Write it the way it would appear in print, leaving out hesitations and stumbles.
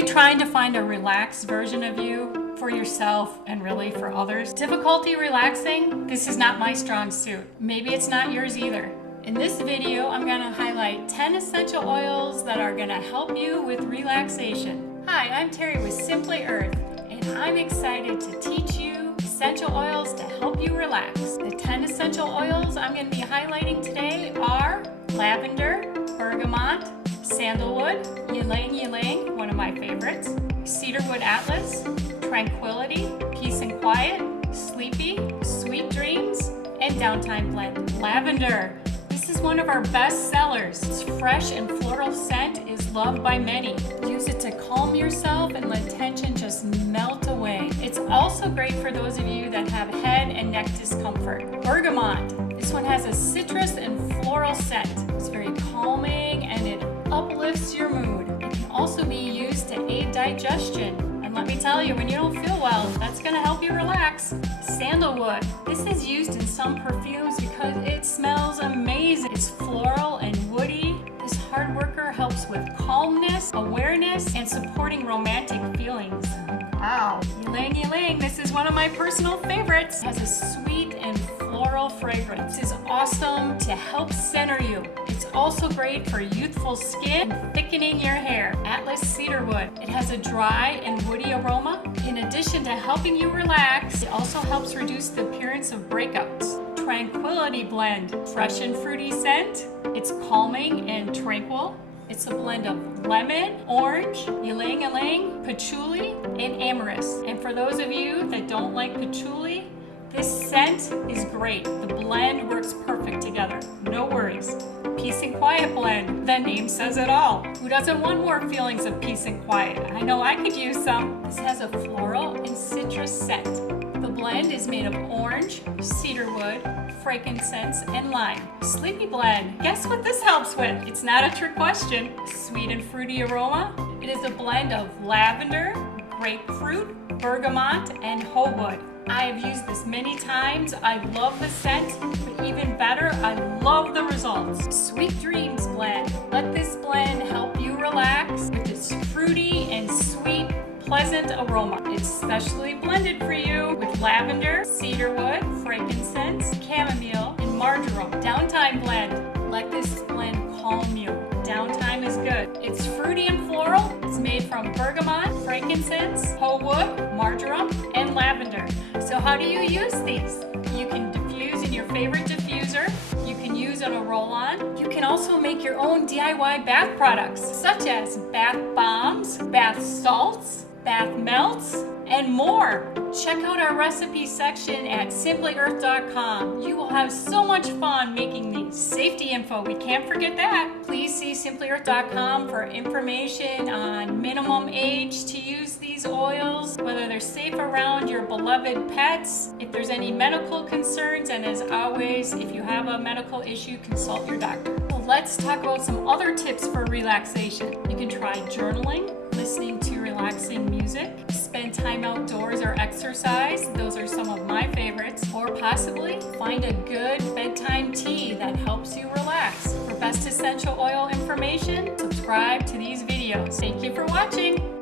you trying to find a relaxed version of you for yourself and really for others? Difficulty relaxing? This is not my strong suit. Maybe it's not yours either. In this video, I'm going to highlight 10 essential oils that are going to help you with relaxation. Hi, I'm Terry with Simply Earth, and I'm excited to teach you essential oils to help you relax. The 10 essential oils I'm going to be highlighting today are lavender, bergamot, sandalwood, ylang ylang, one of my favorites, cedarwood atlas, tranquility, peace and quiet, sleepy, sweet dreams, and downtime blend. Lavender. This is one of our best sellers. Its fresh and floral scent is loved by many. Use it to calm yourself and let tension just melt away. It's also great for those of you that have head and neck discomfort. Bergamot. This one has a citrus and floral scent. It's very calming and it uplifts your mood. It can also be used to aid digestion. And let me tell you, when you don't feel well, that's going to help you relax. Sandalwood. This is used in some perfumes because it smells amazing. It's floral and woody. This hard worker helps with calmness, awareness, and supporting romantic feelings. Wow. Ylang ylang. This is one of my personal favorites. It has a sweet and floral fragrance. This is awesome to help center you. It's also great for youthful skin and thickening your hair. Atlas cedarwood. It has a dry and woody aroma. In addition to helping you relax, it also helps reduce the appearance of breakouts. Tranquility blend. Fresh and fruity scent. It's calming and tranquil. It's a blend of lemon, orange, ylang ylang, patchouli, and amorous. And for those of you that don't like patchouli, this scent is great. The blend works perfect together. No worries. Peace and quiet blend. The name says it all. Who doesn't want more feelings of peace and quiet? I know I could use some. This has a floral and citrus scent. The blend is made of orange, cedarwood, frankincense, and lime. Sleepy blend. Guess what this helps with? It's not a trick question. Sweet and fruity aroma. It is a blend of lavender, grapefruit, bergamot, and whole wood. I have used this many times. I love the scent, but even better, I love the results. Sweet Dreams blend. Let this blend help you relax with its fruity and sweet, pleasant aroma. It's specially blended for you with lavender, cedarwood, frankincense, chamomile, and marjoram. Downtime blend. Let this blend calm you. Downtime is good. It's fruity and floral. It's made from bergamot, frankincense, whole wood, marjoram, and lavender. So how do you use these? You can diffuse in your favorite diffuser. You can use on a roll-on. You can also make your own DIY bath products, such as bath bombs, bath salts, bath melts, and more. Check out our recipe section at simplyearth.com. You will have so much fun making these. Safety info, we can't forget that. Please see simplyearth.com for information on minimum age to use these oils, whether they're safe around your beloved pets, if there's any medical concerns, and as always, if you have a medical issue, consult your doctor. Well, let's talk about some other tips for relaxation. You can try journaling, listening to relaxing music, spend time outdoors or exercise. Those are some of my favorites. Or possibly find a good bedtime tea that helps you relax. For best essential oil information, subscribe to these videos. Thank you for watching.